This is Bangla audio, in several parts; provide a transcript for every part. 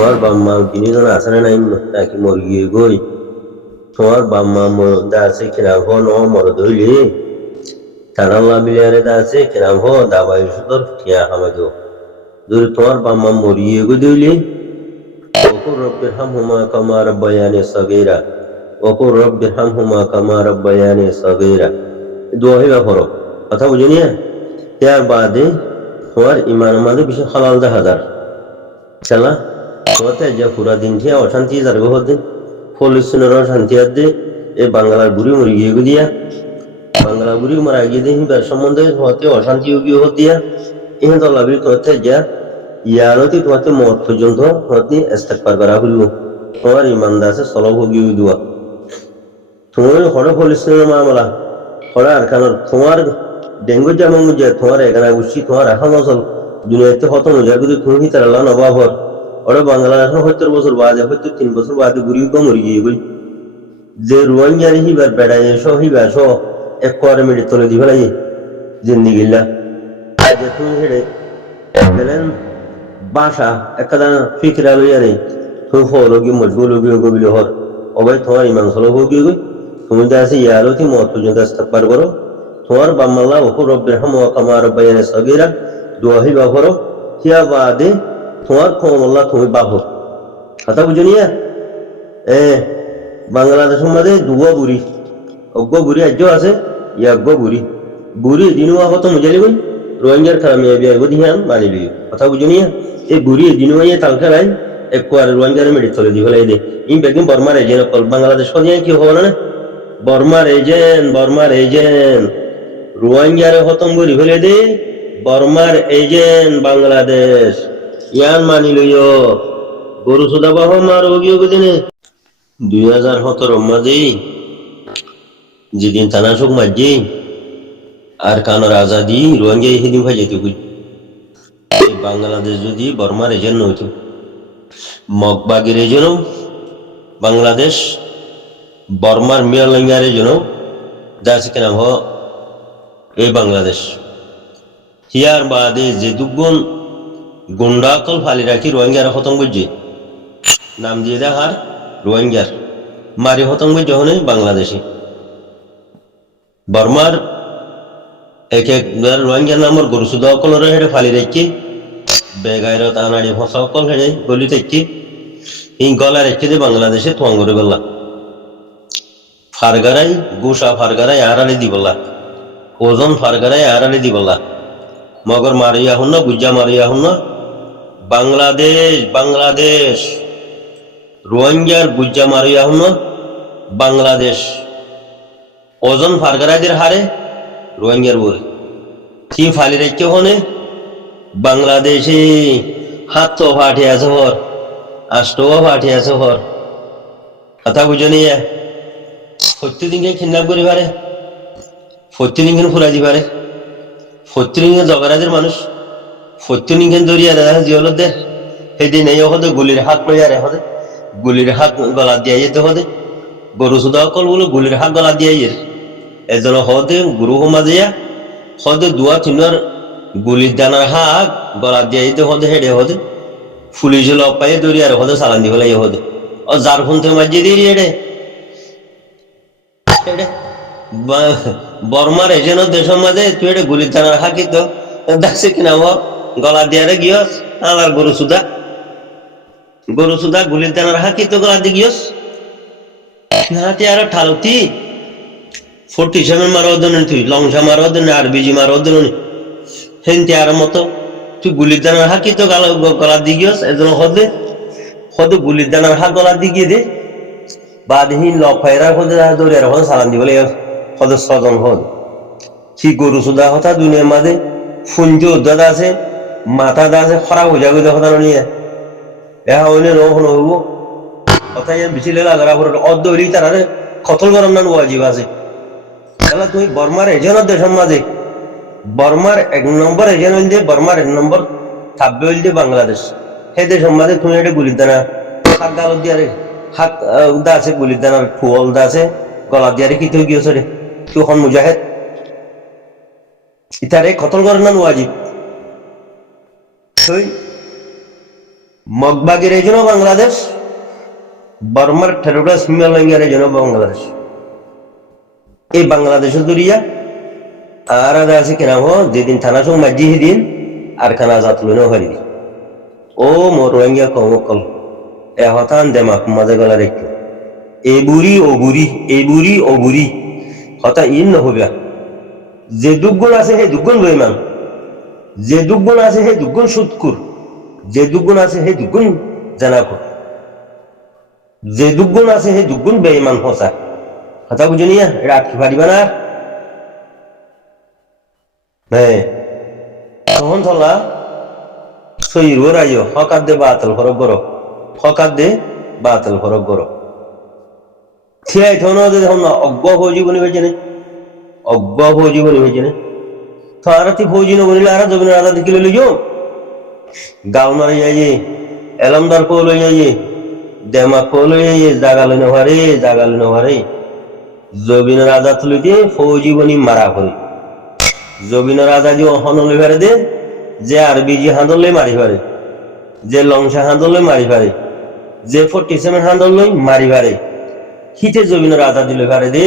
তোমার বাম্মা তিনজন আছে না নাই নাকি মরে গিয়ে গই তোমার বাম্মা দা আছে কিনা হো ন মর দইলে তারাল্লা বিলিয়ারে দা আছে কিনা হো দাবাই সুতর ঠিয়া হামাদো যদি তোমার বাম্মা মরিয়ে গই দইলে ওকুর রব্বির হামহুমা কামা রাব্বায়ানি সাগীরা ওকুর রব্বির হামহুমা কামা রাব্বায়ানি সাগীরা দোয়া হইবা পড়ো কথা বুঝিনি এর বাদে তোমার ইমান মাঝে বিশেষ হালাল দেখা যার খেলা তোমাতে যে পুরা দিন ঠিয়া অশান্তি যারগো হতে পলিউশনের শান্তি আছে এই বাংলার বুড়ি মরি গিয়ে দিয়া বাংলা বুড়ি মারা গিয়ে দিয়ে হিবার সম্বন্ধে হতে অশান্তি গিয়ে হতিয়া ইহা তো লাভি তোমাতে যা ইয়ারতি তোমাতে মত পর্যন্ত হতে ইস্তেগফার করা হইল তোমার ইমানদার আছে সলভ গিয়ে দুয়া তোমার হড় পলিউশনের মামলা হড় আর কারণ তোমার ডেঙ্গু যেমন যে তোমার এখানে বুঝছি তোমার এখন অসল দুনিয়াতে হত মজা কিন্তু তুমি তার আল্লাহ নবাবর ওরা বাংলাদেশ 70 বছর বাদে হয়তো 3 বছর বাদে ঘুরি মরি গিয়ে গই যে রোহিঙ্গার হিবার বেড়াই এসো হিবা সো এক করে মিনিট তোলে দি ফেলাই জিন্দিগিল্লা যে তুমি হেড়ে গেলেন বাসা একটা ফিকরা লইয়া নেই তুমি ফলগি মজগুলগি গবিল হর অবাই তোমার ইমান সলভ গিয়ে গই তুমি যা আছে ইয়ারতি মত পর্যন্ত ইস্তেগফার করো তোমার বাম্মাল্লাহ ওকুর রব্বির হামহুমা কামা রাব্বায়ানি সাগীরা দোয়া হইবা করো কিয়া বাদে তোমার কমল্লা তুমি বাবু কথা বুঝুনিয়া বাংলাদেশের মধ্যে দুয়া বুড়ি অজ্ঞ বুড়ি আজ্য আছে ইয়াজ্ঞ বুড়ি বুড়ি দিনুয়া কত মজালি বই রোহিঙ্গার খারামিয়া বিয়া দিহান মানিলি কথা বুঝুনিয়া এই বুড়ি দিনুয়া তাল খেলাই এক কোয়ার রোহিঙ্গার মেডি চলে দি ফেলাই দে ইন বেগিন বর্মার এজেন্ট কল বাংলাদেশ কদিয়া কি হবো না বর্মার এজেন্ট রোহিঙ্গার খতম করি ফেলে দে বর্মার এজেন্ট বাংলাদেশ ইয়ান মানি লইও গরু সুদা বাহ মার গিয়ে দিনে 2017 মাঝে যেদিন তানাশক মাঝে আর কানোর আজাদি রোহিঙ্গা সেদিন ভাই যেতে বুঝ বাংলাদেশ যদি বর্মার এজেন্ট নইতো মগবাগের এজেন্ট বাংলাদেশ বর্মার মিয়ালিঙ্গার এজেন্ট যা আছে কেন হ এই বাংলাদেশ হিয়ার বাদে যে দুগুণ গুন্ডাকল ফালি রাখি রোহিঙ্গার খতম করছে নাম দিয়ে দেখার রোহিঙ্গার মারি খতম করছে হনে বাংলাদেশে বর্মার এক রোহিঙ্গার নামর গরু সুদা অকলরে হেঁটে ফালি রেখে বেগাইর তানাড়ি ফসা অকল হেঁটে গলি থেকে এই গলা রেখে দিয়ে বাংলাদেশে থোয়াং করে বললা ফারগারাই গোসা ফারগারাই আড়ালে দি বললা ওজন ফারগারাই আড়ালে দি বললা মগর মারিয়া হন না গুজ্জা মারিয়া হন না বাংলাদেশ রোহিঙ্গার গুজ্জা মারিয়া হন না বাংলাদেশ ওজন ফারগারাইদের হারে রোহিঙ্গার বলে কি ফালি রেখে হনে বাংলাদেশে হাত তো ফাটে আছে হর আষ্টও ফাটে আছে হর কথা বুঝো নিয়ে প্রত্যেকদিনকে খিন্নাপ করি পারে প্রত্যেকদিন ফুরা দি পারে প্রত্যেকদিন জগরাজের মানুষ প্রত্যেকদিন দরিয়া দেখা জিওলদের সেদিন এই হতে গুলির হাত লইয়ারে হতে গুলির হাত গলা দিয়ে যেতে হতে গরু সুদা অকল বলো গুলির হাত গলা দিয়ে এজন হতে গুরু সমাজিয়া হতে দুয়া তিনার গুলির দানার হাত গলা দিয়ে যেতে হতে হেডে হতে পুলিশ লগ পাইয়ে দরিয়ার হতে চালান দি ফেলাই হতে ও যার ফোন থেকে মাজিয়ে দিয়ে হেডে বর্মার এজেন্ট দেশের মাঝে তুই এটা গুলির দানার হাকি তো দেখছে কিনা গলা দিয়ারে গিয়স আলার গরু সুদা গুলির দানার হাকি তো গলা দিয়ে গিয়স নাহাতি আর ঠালতি 47 মারো দিন তুই লংসা মারো দিন আর বিজি মারো দিন হেনতে আর মতো তুই গুলির দানার হাকি তো গলা দিয়ে গিয়স এজন হদে গুলির দানার হাক গলা দিয়ে গিয়ে দে বাদহীন লক ফাইরা হদে দরিয়ার হদে সালান দি বলে হদে সজন হদ কি গরু সুদা হতা দুনিয়ার মাঝে ফুঞ্জ দাদা আছে মাথা দা আছে খরা হয়ে যাবে দেখা নিয়ে দেখা হইলে নহন হইব কথা বিচিলে লাগারা করে অর্ধ হইলি তার কতল গরম না ওয়াজিব আছে তাহলে তুমি বর্মার এজেন্ট দেশের মাঝে বর্মার 1 নম্বর এজেন্ট হইল দিয়ে বর্মার 1 নম্বর থাকবে হইল দিয়ে বাংলাদেশ সেই দেশের মাঝে তুমি এটা গুলির দানা হাত গালত দিয়ে হাত দা আছে গুলির দানার ফুল দা আছে গলা দিয়ে কি তুই গিয়েছ রে তুই হন মুজাহেদ ইতারে কতল করেন না ওয়াজিব তুই মগবাগের এই জন্য বাংলাদেশ, বর্মার টেরোরিস্ট হিমালয়ের এই জন্য বাংলাদেশ। এই বাংলাদেশের দরিয়া আর আদা আছে কেনা হো যেদিন থানা সঙ্গ মাঝি সেদিন আর খানা জাত লইনো হারি ও মোর রোহিঙ্গা কমকল এ হতান দেমাক মাঝে গলার একটু এই বুড়ি ও বুড়ি হতা ইন নহবিয়া যে দুগুণ আছে সেই দুগুণ বেইমান, যে দুগুণ আছে সেই দুগুণ সুদকুর, যে দুগুণ আছে সেই দুগুণ জানাকুর, যে দুগুণ আছে সেই দুগুণ বেইমান হসা কথা বুঝনিয়া এটা আটকে পারিবা না। হ্যাঁ তখন থলা সইর রাইও হকাত দে বাতল ফরক গর, হকাত দে বাতল ফরক গর থিয়াই থন অজ্ঞ ভোজীবনী হয়েছে না, অজ্ঞ ভোজীবনী হয়েছে না তো আর ফৌজি নবনিলে আর জমিনের আদা দেখি লই যাও গাও মারে যাইয়ে এলমদার কো লই যাইয়ে দেমা কো লই যাইয়ে জাগালে নহারে জবিনের আদা তুলে দিয়ে ফৌজীবনী মারা করে জবিনের আদা দিয়ে অহন লই পারে দে যে আরবি জি হাঁদল লই মারি পারে, যে লংসা হাঁদল লই মারি পারে, যে 47 হাঁদল লই মারি পারে হিতে জবিনের আদা দিলে পারে দে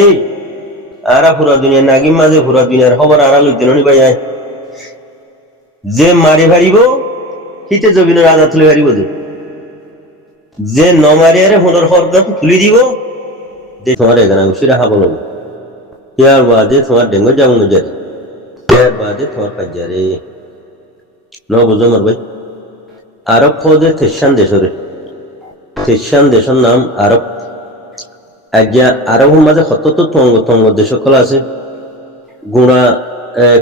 আরা পুরা দুনিয়া নাগিম মাঝে পুরা দুনিয়ার খবর আরা লইতে ননি পাই যে মারি ভারিব হিতে জবিনের আদা তুলে হারিব যে নমারিয়ারে হুনর খবর তুলি দিব দে তোমার এখানে উশিরা খাবো লব ইয়ার বাদে তোমার ডেঙ্গু যাবো নজারে ইয়ার বাদে তোমার কাজারে ন বুঝো মার ভাই আরব খোদে তেসান দেশের নাম আরব। আজ্ঞা আরব মাঝে কত তো তঙ্গ দেশ সকল আছে গুণা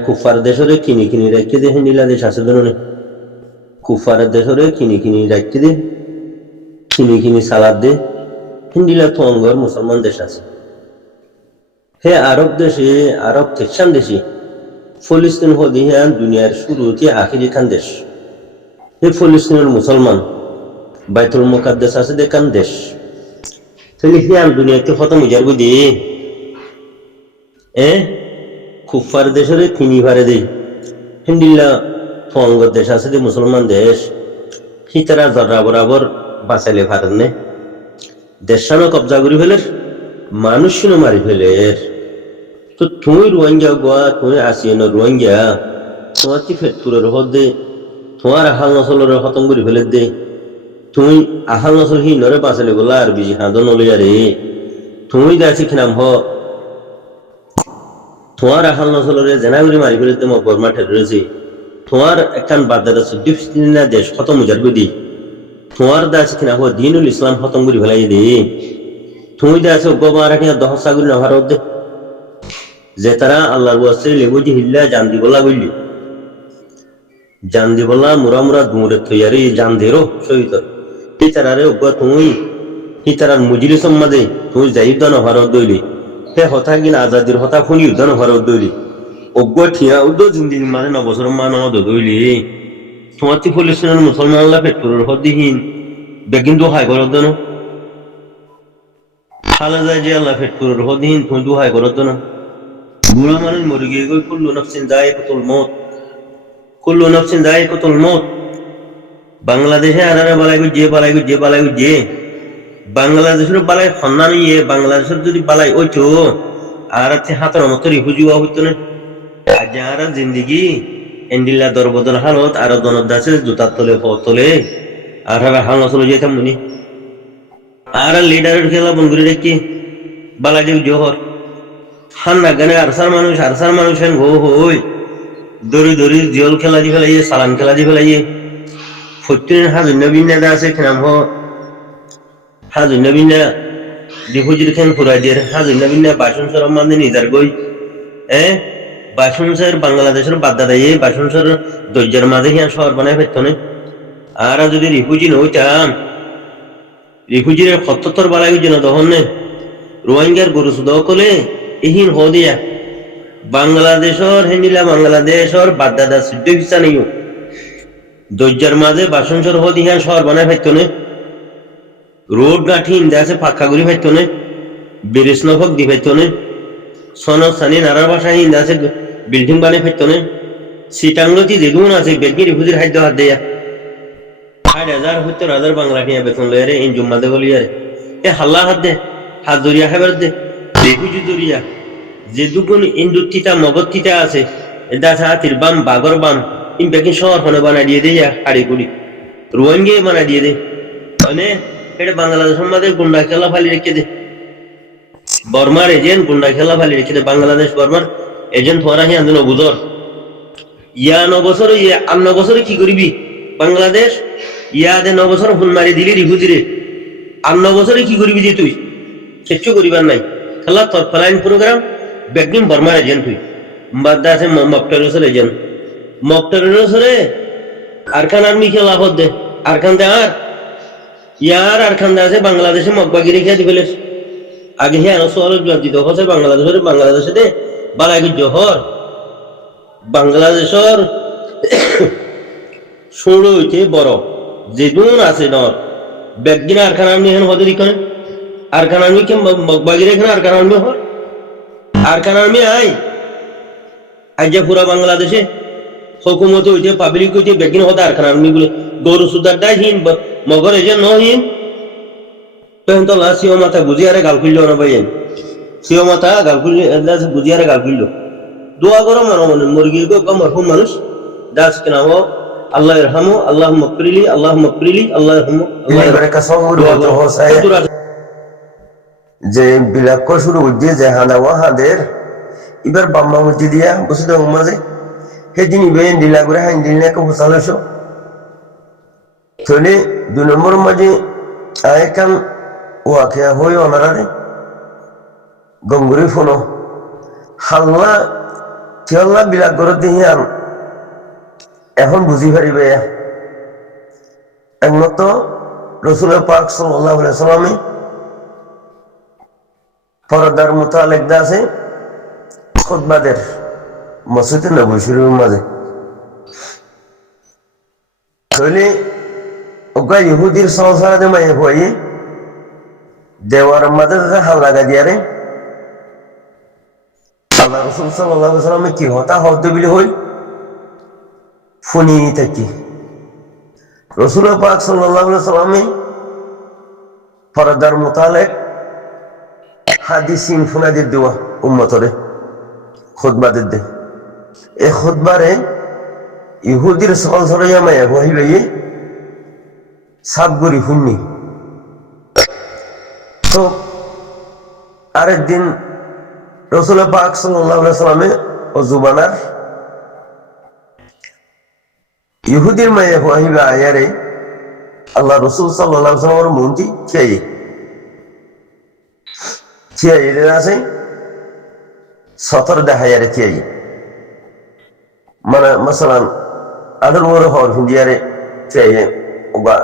কুফার দেশরে কিনি রাখতে দে হিন্দিলা দেশ আছে ধরনের কুফারের দেশরে কিনি রাখতে দে কিনি সালাদ দে হিন্দিলা তঙ্গর মুসলমান দেশ আছে। হে আরব দেশে আরব তেসান দেশে ফলিস্তিন হদিহান দুনিয়ার শুরুতে আখিরি খান দেশ। হে ফলিস্তিনের মুসলমান বাইতুল মুকাদ্দাস আছে দেখান দেশ তাহলে হিয়ান দুনিয়াতে খতম হইজার বুঝি কুফার দেশরে কিনি ভারে দে হিন্দিল্লা তঙ্গ দেশ আছে দে মুসলমান দেশ হিতারা জর্রা বরাবর বাঁচাইলে পারেন নে দেশানো কবজা করি ফেলের মানুষ মারি ফেলের তো তুমি রোহিঙ্গা গোয়া তুমি আসিয়ে না রোহিঙ্গা তোমার কি ফেটপুরের হদ দে তোমার আহাল নসলের খতম করে ফেলে দে তুমি আহাল নসল হি নরে বাঁচালে বলা আর বিজি হাঁদন নলিয়ারে তুমি দেখছি নাম হ তোমার আহাল নসলরে জেনাগুলি মারি ফেলে তোমার বর্মা ঠেরেছে তোমার একখান বাদদাদা সুদ্দিনা দেশ খতম উজার দি তোমার দেখছি কিনা হো দিনুল ইসলাম খতম করে ফেলাই দে তুমি দেখছো গোমারা কিনা দহসা করি নভার দে যে তারা আল্লাহর ওয়াসে লেবুজি হিল্লা জান দিবলা বললি জান দিবলা মুরা দুমরে তৈয়ারি জান দেরো সহিত এই তারারে উগ্র তুমি এই তারার মুজিলিস মাঝে তুমি যাই উদ্যান ভারত দইলি হে হতা কিনা আজাদির হতা ফুনি উদ্যান ভারত দইলি অজ্ঞ ঠিয়া উদ্য জিন্দিগি মানে 9 বছর মান দইলি তোমার তি ফলিস্তিনের মুসলমান আল্লাহ পেট্রোলের হদিহীন বেগিন দোহাই করত না খালা যায় যে আল্লাহ পেট্রোলের হদিহীন তুমি দোহাই করত না বুড়া মানুষ মরে গিয়ে গই কুল্লু নাফসিন যায়িকাতুল মউত বাংলাদেশে আনারা বালাই যে বাংলাদেশের বালাই খন্নানি বাংলাদেশের যদি বালাই ওইতো আর আছে হাতের মতো রিফুজি হওয়া হইতো না আজ আর জিন্দিগি এন্ডিল্লা দরবদল হালত আর দনদাসে জুতার তলে আর হাল নচলে যেতাম নি আর লিডারের খেলা বন্ধুরে দেখি বালাই যে জোহর হান না গানে আরসার মানুষ হেন হই দড়ি জল খেলা দি ফেলাইয়ে সালাম খেলা দি ফেলাইয়ে ফটিনের হাজুন্নবিন্যা আছে নাম হ হাজুন্নবিন্যা ডিফুজির খেন ফুরাই দিয়ে হাজুন্নবিন্যা বাসন সর মানে নিজার গই বাসন সর বাংলাদেশের বাদ্দা দেয় বাসন সর দৈর্যের মাঝে হিয়া শহর বানায় ফেরত না আর যদি রিফুজি নইতাম রিফুজির ৭৭ বালাই যেন তখন নে রোহিঙ্গার গরু সুদ কলে এহিন হ দিয়া বাংলাদেশর হেনিলা বাংলাদেশর বাদ্দাদা সিদ্ধ ভিসা নেই দৈর্যের মাঝে বাসনসর হদিহা শহর বানায় ফেরত নে রোড গাঠি ইন্দা আছে পাক্কা গুড়ি ফেরত নে ব্রিজ নফক দি ফেরত নে সনদ সানি নারার বাসায় ইন্দা আছে বিল্ডিং বানায় ফেরত নে সিটাংলতি যেগুন আছে বেগি রিফুজির খাদ্য হাত দেয়া 60,000 70,000 বাংলা টিয়া বেতন লয়ে রে ইন জুম্মা দে বলি আরে এ হাল্লা হাত দে হাত জড়িয়া খাবার দে বেগুজু জড়িয়া যে দুগুণ ইন্দুর তিতা মগজ তিতা আছে এটা হাতির বাম বাগর বাম ইন বেকিন শহর ফোনে বানা দিয়ে দেয়া হাড়ি কুড়ি রোহিঙ্গে বানা দিয়ে দে মানে এটা বাংলাদেশের মধ্যে গুন্ডা খেলা ফালি রেখে দে বর্মার এজেন্ট গুন্ডা খেলা ফালি রেখে দে বাংলাদেশ বর্মার এজেন্ট হওয়ার আহি আন্দোলন বুঝর ইয়া 9 বছরে ইয়া 9 বছরে কি করবি বাংলাদেশ ইয়াদে 9 বছর ফোন মারি দিলি রিফুজিরে 9 বছরে কি করবি যে তুই কিচ্ছু করিবার নাই খেলা তোর ফলাইন প্রোগ্রাম বেগনিম বর্মার এজেন্ট তুই বাদ্দা আছে মকটারুসের এজেন্ট মকটারুসরে আরকান আর্মি খেলা হত দে আরকান দে আর ইয়ার আরকান দে আছে বাংলাদেশে মকবাগিরি খেয়ে দিবেলেস আগে হে আনো সওয়াল জবাব দিতে হচ্ছে বাংলাদেশে দে বালাগি জহর বাংলাদেশের ষোলো হইতে বড় যেদুন আছে নর বেগদিন আরকান আর্মি হেন হদের ইখানে আরকান আর্মি কে মকবাগিরি এখানে আরকান আর্মি হর আরকান আর্মি আজ পুরা বাংলাদেশে হুকুমত হইতে পাবলিক হইতে বেগিন হতে আরকান আর্মি গুলো গরু সুদার দায় হিন মগর এজে নহিন তখন তো সিও মাথা গুজিয়ারে গাল খুললো না ভাই সিও মাথা গাল খুললে গুজিয়ারে গাল খুললো দোয়া করো মানো মনে মুরগির গো মরহুম মানুষ দাস কেন আল্লাহ ইরহামু আল্লাহ মকরিলি আল্লাহ মকরিলি আল্লাহ ইরহামু আল্লাহ যে বিলাক্ষ শুরু হচ্ছে যে হানাওয়া হাদের এবার বাম্মা মুচি দিয়া বসে দেবো মাঝে সেদিন ইবে দিলা করে হাইন দিলে একটা হোসালস চলে 2 নম্বর মাঝে আয়কান ওয়াকিয়া হই অনারারে গঙ্গুরি ফোনো হাল্লা চিয়াল্লা বিলাক করে দিয়ে আন এখন বুঝি পারিবে একমাত্র রসুল পাক সাল্লাল্লাহু আলাইহি সাল্লামে পর্দার মোতালেক আছে খুতবাদের মসজিদে নববী শরীফের মাঝে তাহলে ওকা ইহুদির সংসারে মায়ে হয়ে দেওয়ার মাঝে হাল্লা গাদিয়ারে আল্লাহ রসুল সাল্লাল্লাহু আলাইহি সাল্লামে কি হতা হদ্দ বিলি হই ফুনি থাকি রসুল পাক সাল্লাল্লাহু আলাইহি সাল্লামে পর্দার মোতালেক হাদিসিন ফুনাদের দেওয়া উম্মতরে খুতবাদের দে এই খুতবারে ইহুদির সকল সরাইয়া মায়া বহিলে সাবগুড়ি শুননি তো আরেকদিন রসুল পাক সাল্লাল্লাহু আলাইহি সাল্লামে অজুবানার ইহুদির মায়া বহিবে আয়ারে আল্লাহ রসুল সাল্লাল্লাহু আলাইহি সাল্লামের মন্ত্রী চিয়াই আছে সতর দেখাইয়ারে চিয়াই মানে মাসালান আদর বড় হওয়ার হিন্দিয়ারে চিয়াই ওগা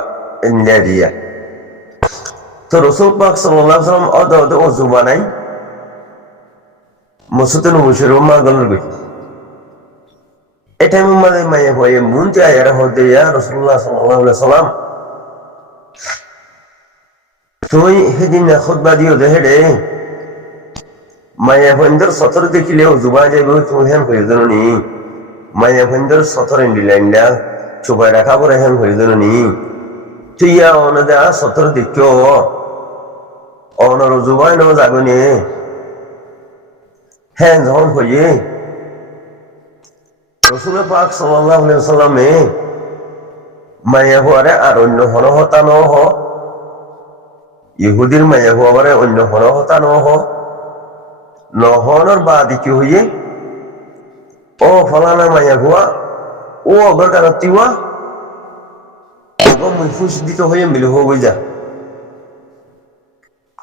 ইন্ডিয়া দিয়া তো রসুল পাক সাল্লাল্লাহু আলাইহি ওয়াসাল্লাম অদ ওযু বানাই মসজিদে নববীর মাগলর গই এটা মানে মায়ে হয়ে মুনতে আয়ারা হতে ইয়া রাসূলুল্লাহ সাল্লাল্লাহু আলাইহি ওয়াসাল্লাম তুই হেদিন খুতবা দিও দেহেড়ে মায়া ভন্দর সতর দেখিলেও জুবা যাইব তুমি হেন হয়ে জানি মায়া ভন্দর সতর ইন্ডিলাইন্ডা চুপাই রাখা পরে হেন হয়ে জানি তুই অনদা সতর দেখিও অনর জুবাই ন যাবনি হ্যাঁ যখন হয়ে রসুল পাক সাল্লাল্লাহু আলাইহি ওয়াসাল্লামে মায়া হওয়ারে আর অন্য হন হতা ন হ ইহুদির মায়া হওয়ারে অন্য হন হতা ন হ নহনের বাদি কি হইয়ে ও ফলানা মায়া হুয়া ও অগর কারতিওয়া ও মুফুস দিতে হয়ে মিলে হয়ে যা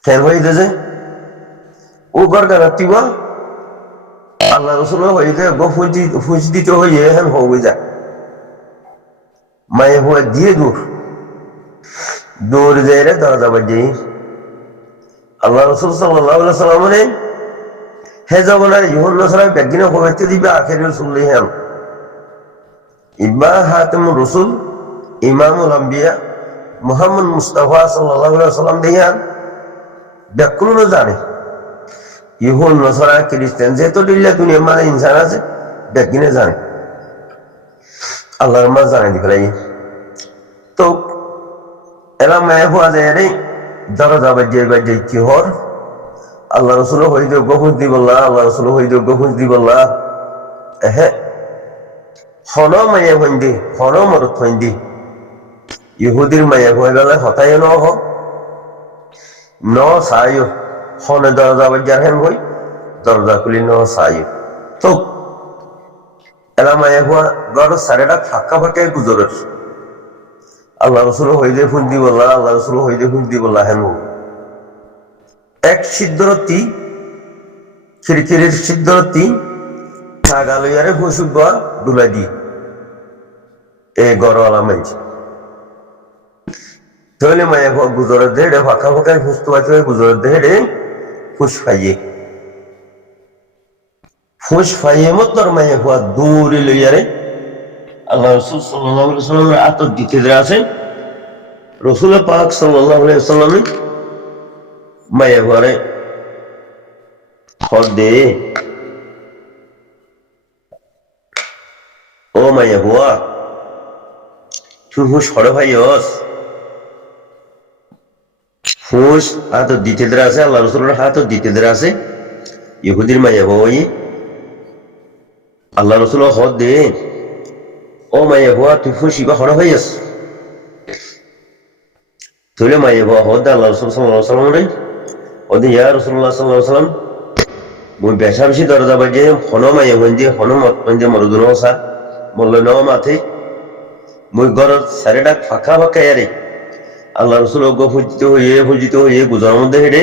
কেন হয়ে যে ও গর কারতিওয়া আল্লাহ রসুল হয়ে গে গো ফুস দিতে হয়ে হেন হয়ে যা মায়া হুয়া দিয়ে দূর যায় রে দরজা বাজে আল্লাহ রসুল সাল্লাল্লাহু আলাইহি ওয়াসাল্লাম হে জগনার ইহুন্না সালাম বেগিনে হইতে দিবে আখিরুল সুল্লিহাম ইবা হাতিমুর রাসূল ইমামুল আম্বিয়া মুহাম্মদ মুস্তাফা সাল্লাল্লাহু আলাইহি ওয়াসাল্লাম দেয়ান বেকুল জানে ইহুন্না সারা খ্রিস্টান যে তো দিল্লা দুনিয়া মানে ইনসান আছে বেগিনে জানে আল্লাহর মা জানে দিলাই তো এলা মায়া হওয়া যায় রে দরজা বাজিয়ে কি হর আল্লাহ রসুল হয়ে যোগ্য খুঁজ দি বললা আল্লাহ রসুল হয়ে যোগ্য খুঁজ দি বললা হ্যাঁ হন মায়া হইন্দি হন মরত হইন্দি ইহুদির মায়া হয়ে গেলে হতাই ন সায়ো হনে দরজা বাজিয়ার হেন হই দরজা খুলি ন সায়ো তো এলা মায়া হওয়া গড় সারেটা ফাঁকা ফাঁকায় গুজরের আল্লাহ রসুল হয়ে যে খুঁজ দি বললা আল্লাহ রসুল হয়ে যে খুঁজ দি বললা হেন এক সিদ্ধরতি খিরখিরির সিদ্ধরতি ছাগালইয়ারে ফুসুবা ডুলাই দি এ গড়ওয়ালা মাইজ তাহলে মায়া গুজরের দেহে ফাঁকা ফাঁকায় ফুসতে পারছে গুজরের দেহে ফুস ফাইয়ে মতর মায়া হওয়া দৌড়ে লইয়ারে আল্লাহ রসুল সাল্লাল্লাহু আলাইহি ওয়াসাল্লামের আতর দিতে আছে রসুল পাক সাল্লাল্লাহু আলাইহি ওয়াসাল্লামে মায়া ঘরে খর দে ও মায়া হুয়া তুই হুঁশ হরে ভাইয়স হুঁশ হাত দিতে আছে আল্লাহ রসুলের হাত দিতে আছে ইহুদির মায়া হই আল্লাহ রসুল হর দে ও মায়া হুয়া তুই হুঁশ ইবা হরে ভাইয়স তুলে মায়া হুয়া হর দে আল্লাহ রসুল সাল্লাল্লাহু আলাইহি ওয়াসাল্লাম রে ওদি ইয়া রাসূলুল্লাহ সাল্লাল্লাহু আলাইহি ওয়াসাল্লাম মই বেশা বেশি দরজা বাজিয়ে হনো মায়া হইন্দি হনো মত হইন্দি মরদুনো সা বললো ন মাথে মই ঘরের সারেটা ফাঁকা ফাঁকা এরে আল্লাহ রসুল পূজিত হয়ে গুজরার মধ্যে হেঁটে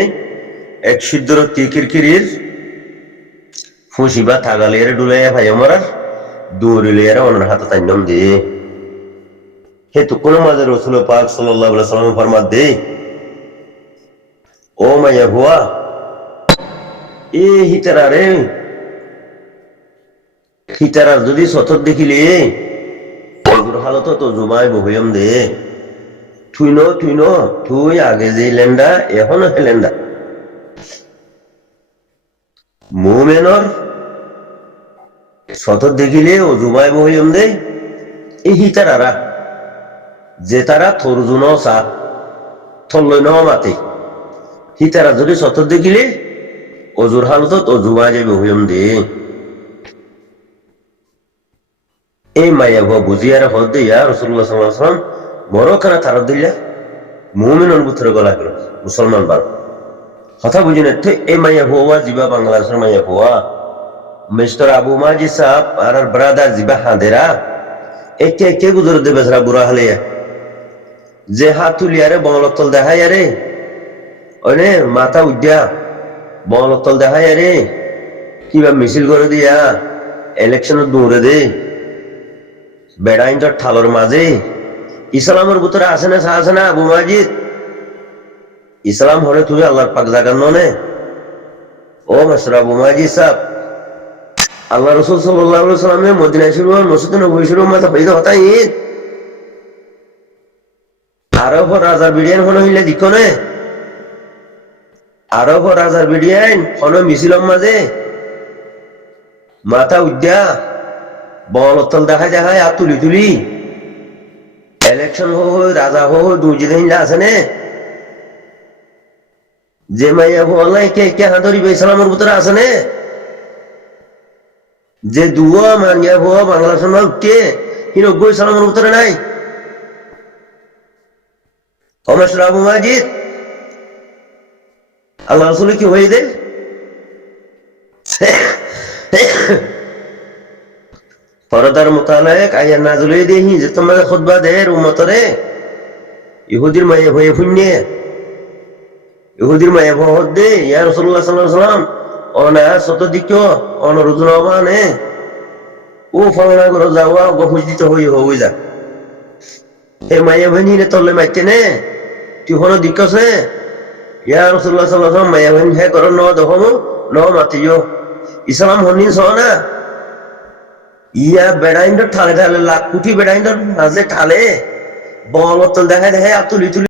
এক সিদ্ধর খিরখিরির ফুসিবা থাগালে এরে ডুলাইয়া ভাই আমার দৌড়িলে এরা ওনার হাতে তাই নাম দে হে তো কোনো মাঝে রসুল পাক সাল্লাল্লাহু আলাইহি ওয়াসাল্লাম ফরমাত দে ও মায়া হুয়া এ হিতারার যদি সতর দেখিলে হালত তো জুমাই বহিয়ম দে তুই আগে যে লেন্ডা এখনো হেলেন্ডা মুমেনর সতর দেখিলে ও জুমাই বহিয়ম দে এই হিতারারা যে তারা থরজুন সা থল্লই ন মাতে হিতারা যদি সতর দেখিলে অজুর হালত ও জুমা যাবে হইম দে এই মায়া ভুয়া বুঝিয়ার হদ ইয়া রাসূলুল্লাহ সাল্লাল্লাহু আলাইহি ওয়াসাল্লাম মরখানা তারা দিলা মুমিনের ভিতরে গলা গেল মুসলমান বার কথা বুঝি না তো এই মায়া ভুয়া জিবা বাংলাদেশের মায়া ভুয়া মিস্টার আবু মাজি সাহেব আর ব্রাদার জিবা হাঁদেরা একে গুজর দে বেচারা বুড়া হালিয়া যে হাত তুলিয়ারে বংলতল দেখাই আরে ওনে মাথা উদ্যা বংলতল দেখাই আরে কিবা মিছিল করে দিয়া ইলেকশনের দৌড়ে দে বেড়াইনটার ঠালোর মাঝে ইসলামের ভিতরে আছে না আবু মাজিদ ইসলাম হলে তুমি আল্লাহর পাক জাগান নে ও মাস্টার আবু মাজিদ সাহেব আল্লাহ রসুল সাল্লাল্লাহু আলাইহি ওয়াসাল্লাম মদিনা শরীফ মসজিদ নববী শরীফ মাঝে হইতে হতা ঈদ আরব রাজার বিডিয়ান হলো হইলে দিকনে আরব রাজার বিডিয়ান হলো মিছিলম মাঝে মাথা উদ্যা বলতল দেখা যায় আর তুলি ইলেকশন রাজা দুজি দিন আছে নে যে মাইয়া বলাই কে হাঁদরিবে ইসলামের ভিতরে আছে নে যে দুয়া মানিয়া ভুয়া বাংলাদেশের মানুষ কে হিরোগ্য ইসলামের ভিতরে নাই অমেশ্বর আবু মাজিদ আল্লাহ রাসূল কি হয়ে দে পরদার মোতালেক আয়াত নাযিল হয়ে দেহি যে তোমাকে খুতবা দেয় উম্মতরে ইহুদির মায়ে হয়ে ফুন্নে ইহুদির মায়ে ভয় দে ইয়া রাসূলুল্লাহ সাল্লাল্লাহু আলাইহি ওয়াসাল্লাম অনা সতদিক অনরুদুন মানে ও ফলনা করে যাওয়া গফুজিত হই যা হে মায়ে ভনি নে তলে মাইতে নে তুই হলো দিকছে ইয়া রাসূলুল্লাহ সাল্লাল্লাহু আলাইহি ওয়াসাল্লাম মায়ে ভনি হে করন ন দহমু ন মাতিও ইসলাম হনি সোনা ইয়া বেড়াইন্ডর ঠালে লাখ কোটি বেড়াইন্ডর মাঝে ঠালে বলতল দেখা আতুলি